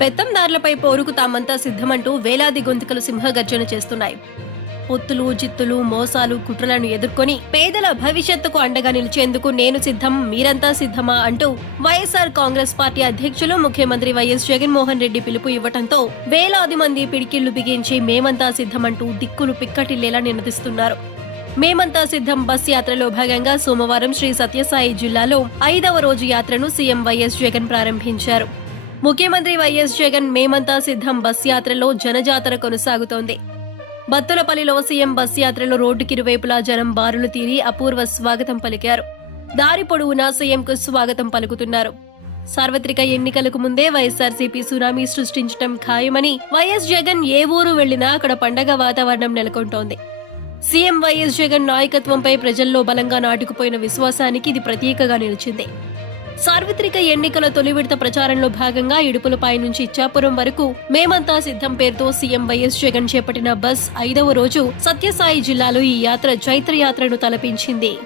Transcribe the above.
పెత్తందారులపై పోరుకు తామంతా సిద్ధమంటూ వేలాది గొంతుకలు సింహగర్జన చేస్తున్నాయి. పొత్తులు చిత్తులు మోసాలు కుట్రలను ఎదుర్కొని పేదల భవిష్యత్తుకు అండగా నిలిచేందుకు నేను సిద్ధం మీరంతా సిద్ధమా అంటూ వైఎస్ఆర్ కాంగ్రెస్ పార్టీ అధ్యక్షులు ముఖ్యమంత్రి వైఎస్ జగన్మోహన్ రెడ్డి పిలుపు ఇవ్వటంతో వేలాది మంది పిడికిళ్ళు బిగించి మేమంతా సిద్ధమంటూ దిక్కులు పిక్కటిల్లేలా నినదిస్తున్నారు. మేమంతా సిద్ధం బస్ యాత్రలో భాగంగా సోమవారం శ్రీ సత్యసాయి జిల్లాలో ఐదవ రోజు యాత్రను సీఎం వైఎస్ జగన్ ప్రారంభించారు. ముఖ్యమంత్రి వైఎస్ జగన్ మేమంతా సిద్ధం బస్ యాత్రలో జనజాతర కొనసాగుతోంది. బత్తులపల్లిలో సీఎం బస్ యాత్రలో రోడ్డుకిరువైపులా జనం బారులు తీరి అపూర్వ స్వాగతం పలికారు. దారి పొడవునా సీఎంకు స్వాగతం పలుకుతున్నారు. సార్వత్రిక ఎన్నికలకు ముందే వైఎస్ఆర్సీపీ సునామీ సృష్టించడం ఖాయమని వైఎస్ జగన్ ఏ ఊరు వెళ్ళినా అక్కడ పండగ వాతావరణం నెలకొంటోంది. సీఎం వైఎస్ జగన్ నాయకత్వంపై ప్రజల్లో బలంగా నాటుకుపోయిన విశ్వాసానికి ఇది ప్రతీకగా నిలిచింది. సార్వత్రిక ఎన్నికల తొలి విడత ప్రచారంలో భాగంగా ఇడుపులపై నుంచి ఇచ్చాపురం వరకు మేమంతా సిద్ధం పేరుతో సీఎం వైఎస్ జగన్ చేపట్టిన బస్ ఐదవ రోజు సత్యసాయి జిల్లాలో ఈ యాత్ర చైత్ర యాత్రను తలపించింది.